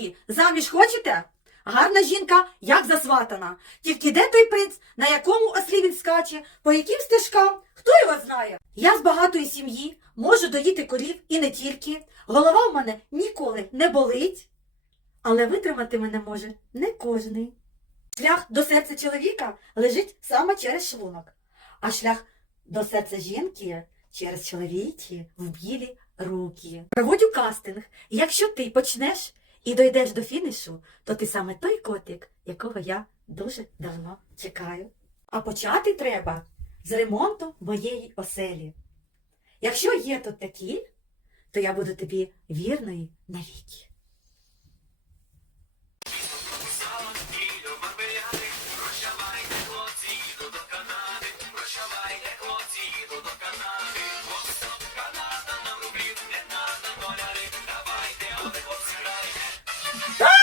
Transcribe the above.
Дівчатки, заміж хочете? Гарна жінка, як засватана. Тільки де той принц, на якому ослі він скаче, по яким стежкам, хто його знає? Я з багатої сім'ї, можу доїти корів і не тільки. Голова в мене ніколи не болить. Але витримати мене може не кожний. Шлях до серця чоловіка лежить саме через шлунок, а шлях до серця жінки через чоловічі в білі руки. Проводю кастинг, якщо ти почнеш і дойдеш до фінішу, то ти саме той котик, якого я дуже давно чекаю. А почати треба з ремонту моєї оселі. Якщо є тут такі, то я буду тобі вірною навіки. Ah!